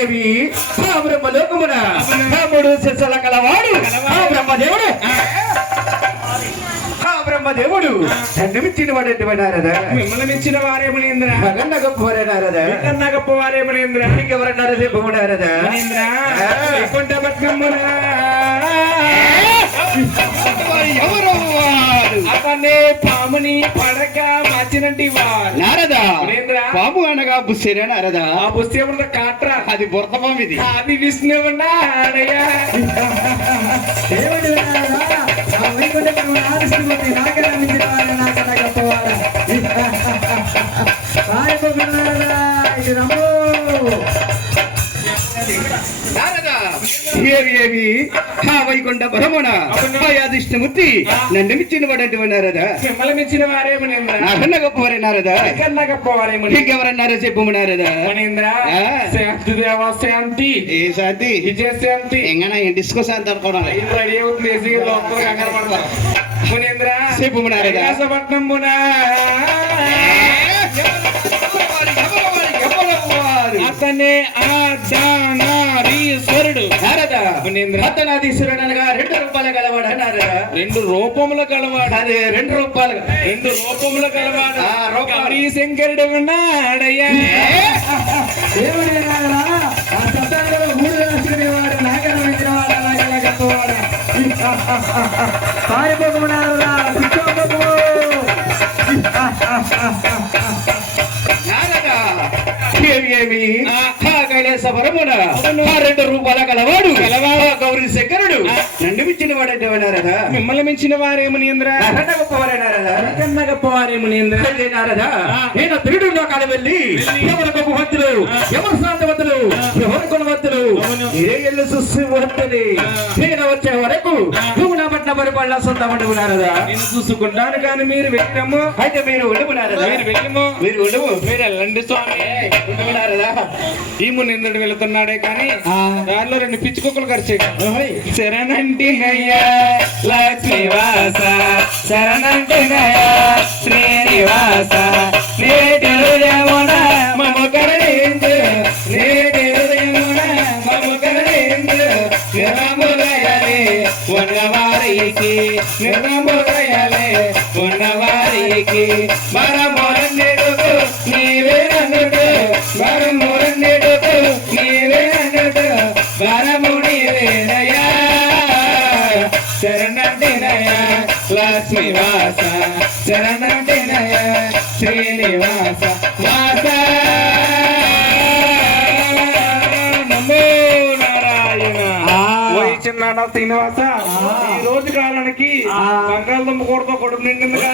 ఏవి ఆ బ్రహ్మలోకమున మూడు శిశుల కలవాడు ఆ బ్రహ్మదేవుడు బ్రహ్మదేవుడు నన్ను వాడేవాడారదా మిమ్మల్ని మెచ్చిన వారేమనేంద్ర మగన్న గొప్పవారేనారదా కన్నా గొప్ప వారేమనేంద్ర ఇంకెవరన్నారా చెప్పమన్నారదా ఎవరు అతనే పాముని పడక మార్చినట్టు నారదా పాము అనగా బుస్సేనా నారదా ఆ బుస్సే ఉన్న కాట్రా అది బుర్తపాము ఇది అది విష్ణువున్నాడయ్యా ఏవి ఆ వైకుంఠ పరమణ యాదిష్టమూర్తి నన్ను మిచ్చిన వాడంటే నారదా మిమ్మల్ని మెచ్చిన వారేమనేంద్ర నాకన్నా గొప్పవారే నారదా కన్నా గొప్ప వారేమని ఇంకెవరన్నారో చెప్పమన్నారదా మనేంద్ర శాంతి దేవ శాంతి ఏ శాంతి విజయ శాంతి ఎంగనా డిస్కో శాంతి అనుకోవాలి రెడీ అవుతుంది కంగారు పడతారు మునేంద్ర చెప్పమన్నారదా పట్నం అతనే ఆనారీశ్వరుడు అతనాధీశ్వరుడు అనగా 2 రూపాయల గలవాడు నారదా 2 రూపముల గలవాడు అదే 2 రూపాయలు 2 రూపముల గలవాడు శంకరుడు ఉన్నాడయ్యా కైలాసవరమున 2 రూపాయల గలవాడు గౌరీ శంకరుడు నన్ను మించిన వాడంటే నారదా మిమ్మల్ని మించిన వారేమనేంద్ర గొప్పవారేనారదా కన్నా గొప్ప వారేమనేంద్ర నారదా నేను 3 లోకాలు వెళ్ళి ఎవరు గొప్పవంతులు ఎవరు శాంతవంతులు ఎవరు గుణవంతులు ఏ ఎల్లు చూసి వస్తుంది నేను వచ్చే వరకు నువ్వు నా పట్ల పరిపాలన సొంతమంటువు నారదా నేను చూసుకుంటాను కానీ మీరు వెళ్ళము అయితే మీరు ఉండవు నారదా మీరు ఉండవు మీరు వెళ్ళండి స్వామి నారదా ఈ మునింద్రుడు వెళుతున్నాడే కానీ దానిలో 2 పిచ్చుకొక్కలు ఖర్చు శరణంటి లక్ష్మీవాస శరణంటి శ్రీనివాస నేటి హృదయమున మము కరుణించు నేటి హృదయమున మము కరుణించు నిరములయలే ఉన్నవారికి నిరములయలే ఉన్నవారికి మరమురన్నిడుకు నీవే అన్నుడు మరమురన్నిడుకు నీవే అన్నుడు వరముని వేనయా శరణంటినయ లక్ష్మీవాస శరణంటినయ శ్రీనివాస వాస నమో నారాయణ చిన్న శ్రీనివాస ఈ రోజు కాలానికి బంగాళదుంప కూరతో కొడుకు నిండింది